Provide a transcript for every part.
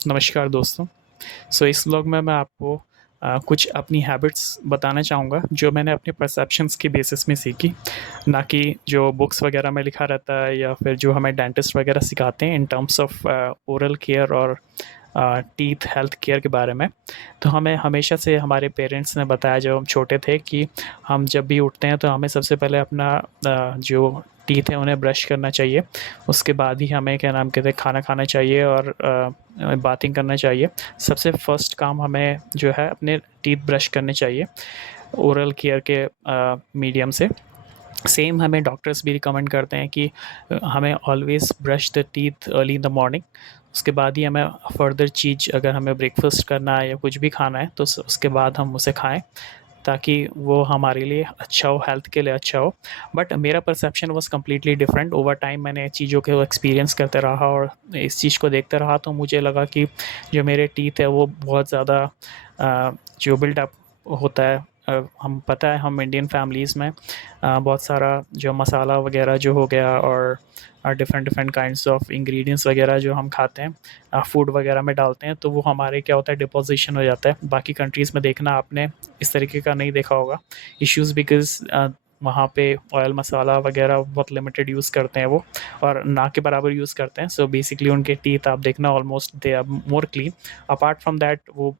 नमस्कार दोस्तों। इस व्लॉग में मैं आपको कुछ अपनी हैबिट्स बताना चाहूँगा जो मैंने अपने परसेप्शंस के बेसिस में सीखी, ना कि जो बुक्स वगैरह में लिखा रहता है या फिर जो हमें डेंटिस्ट वगैरह सिखाते हैं in terms of oral care और टीथ हेल्थ केयर के बारे में। तो हमें हमेशा से हमारे पेरेंट्स ने बताया जब हम छोटे थे कि हम जब भी उठते हैं तो हमें सबसे पहले अपना जो टीथ है उन्हें ब्रश करना चाहिए। उसके बाद ही हमें क्या नाम कहते हैं खाना खाना चाहिए और बाथिंग करना चाहिए। सबसे फर्स्ट काम हमें जो है अपने टीथ ब्रश करने चाहिए ओरल केयर के मीडियम से। सेम हमें डॉक्टर्स भी रिकमेंड करते हैं कि हमें always brush the teeth early in the morning. उसके बाद ही हमें फर्दर चीज़ अगर हमें ब्रेकफास्ट करना है या कुछ भी खाना है तो उसके बाद हम उसे खाएं, ताकि वो हमारे लिए अच्छा हो, हेल्थ के लिए अच्छा हो। बट मेरा perception was completely different. Over time मैंने चीज़ों को एक्सपीरियंस करते रहा और इस चीज़ को देखते रहा तो मुझे लगा कि जो मेरे टीथ है वो बहुत ज़्यादा जो बिल्डअप होता है, हम पता है हम इंडियन फैमिलीज़ में बहुत सारा जो मसाला वगैरह जो हो गया और different different kinds of ingredients वगैरह जो हम खाते हैं फूड वगैरह में डालते हैं तो वो हमारे क्या होता है डिपोजिशन हो जाता है। बाकी कंट्रीज़ में देखना आपने इस तरीके का नहीं देखा होगा इश्यूज़, बिकॉज़ वहाँ पे ऑयल मसाला वगैरह बहुत लिमिटेड यूज़ करते हैं वो, और ना के बराबर यूज़ करते हैं। सो बेसिकली उनके टीथ आप देखना almost they are more clean. Apart from that वो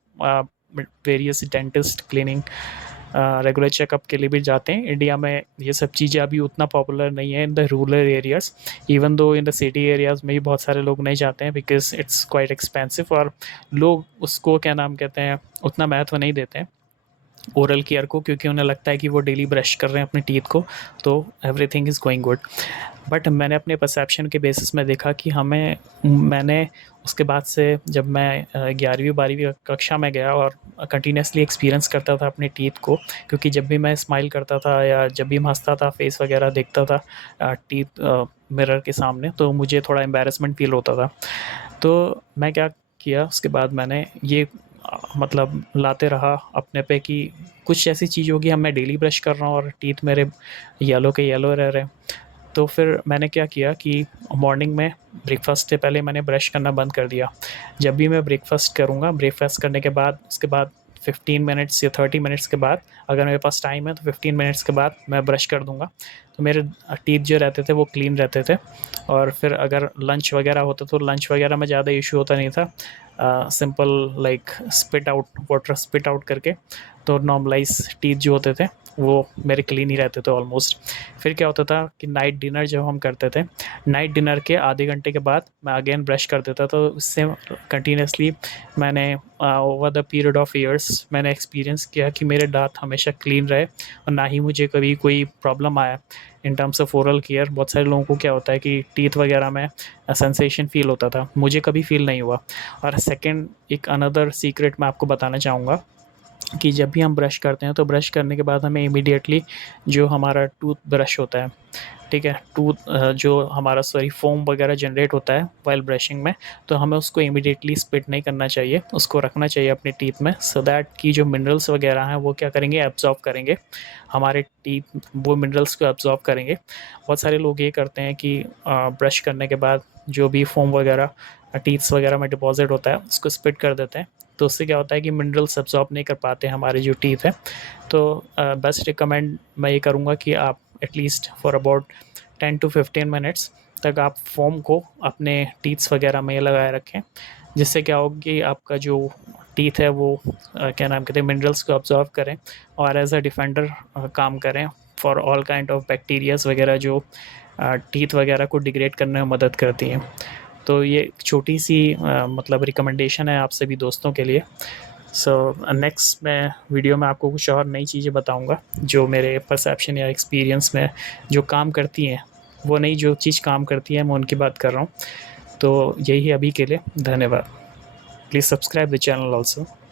various dentist cleaning regular checkup के लिए भी जाते हैं। इंडिया में ये सब चीज़ें अभी उतना पॉपुलर नहीं है in the rural areas, even though in the city areas में भी बहुत सारे लोग नहीं जाते हैं बिकॉज इट्स क्वाइट एक्सपेंसिव और लोग उसको क्या नाम कहते हैं उतना महत्व नहीं देते हैं ओरल केयर को, क्योंकि उन्हें लगता है कि वो डेली ब्रश कर रहे हैं अपने टीथ को तो everything is going good. But मैंने अपने परसेप्शन के बेसिस में देखा कि मैंने उसके बाद से जब मैं 11वीं 12वीं कक्षा में गया और कंटिन्यूसली एक्सपीरियंस करता था अपने टीथ को, क्योंकि जब भी मैं स्माइल करता था या जब भी मैं हंसता था फेस वगैरह देखता था टीथ मिरर के सामने तो मुझे थोड़ा एम्बेरसमेंट फील होता था। तो मैं क्या किया उसके बाद मैंने ये मतलब लाते रहा अपने पे कि कुछ ऐसी चीज़ होगी, हम मैं डेली ब्रश कर रहा हूँ और टीथ मेरे येलो के येलो रह रहे हैं। तो फिर मैंने क्या किया कि मॉर्निंग में ब्रेकफास्ट से पहले मैंने ब्रश करना बंद कर दिया। जब भी मैं ब्रेकफास्ट करूँगा, ब्रेकफास्ट करने के बाद उसके बाद 15 मिनट्स या 30 मिनट्स के बाद अगर मेरे पास टाइम है तो 15 मिनट्स के बाद मैं ब्रश कर दूँगा। तो मेरे टीथ जो रहते थे वो क्लीन रहते थे। और फिर अगर लंच वगैरह होता तो लंच वगैरह में ज़्यादा इशू होता नहीं था। Simple like spit out water spit out करके तो नॉर्मलाइज टीथ जो होते थे वो मेरे क्लीन ही रहते थे ऑलमोस्ट। फिर क्या होता था कि नाइट डिनर जब हम करते थे, नाइट डिनर के आधे घंटे के बाद मैं अगेन ब्रश कर देता। तो इससे कंटिन्यूसली मैंने over the period of years मैंने एक्सपीरियंस किया कि मेरे दांत हमेशा क्लीन रहे और ना ही मुझे कभी कोई प्रॉब्लम आया in terms of oral care. बहुत सारे लोगों को क्या होता है कि टीथ वगैरह में सेंसेशन फील होता था, मुझे कभी फील नहीं हुआ। और सेकंड एक अनदर सीक्रेट मैं आपको बताना चाहूँगा कि जब भी हम ब्रश करते हैं तो ब्रश करने के बाद हमें इमीडिएटली जो हमारा टूथ ब्रश होता है, ठीक है, जो हमारा फोम वगैरह जनरेट होता है वाइल ब्रशिंग में, तो हमें उसको इमीडिएटली स्पिट नहीं करना चाहिए, उसको रखना चाहिए अपने टीथ में सो दैट कि जो मिनरल्स वगैरह हैं वो क्या करेंगे एब्जॉर्ब करेंगे हमारे टीथ, वो मिनरल्स को एब्जॉर्ब करेंगे। बहुत सारे लोग ये करते हैं कि ब्रश करने के बाद जो भी फोम वगैरह टीथ्स वगैरह में डिपॉजिट होता है उसको स्पिट कर देते हैं। तो उससे क्या होता है कि मिनरल्स एब्जॉर्ब नहीं कर पाते हमारे जो टीथ है। तो बेस्ट रिकमेंड मैं ये करूँगा कि आप at least for about 10 to 15 minutes तक आप फोम को अपने टीथ्स वगैरह में लगाए रखें, जिससे क्या होगा कि आपका जो टीथ है वो क्या नाम कहते हैं मिनरल्स को अब्जॉर्व करें और एज अ डिफेंडर काम करें for all kind of bacterias वगैरह जो टीथ वगैरह को डिग्रेड करने में मदद करती हैं। तो ये एक छोटी सी मतलब रिकमेंडेशन है आप सभी दोस्तों के लिए। सो नेक्स्ट मैं वीडियो में आपको कुछ और नई चीज़ें बताऊंगा जो मेरे परसेप्शन या एक्सपीरियंस में जो काम करती हैं, वो नई जो चीज़ काम करती है मैं उनकी बात कर रहा हूँ। तो यही है अभी के लिए, धन्यवाद। Please subscribe the channel also.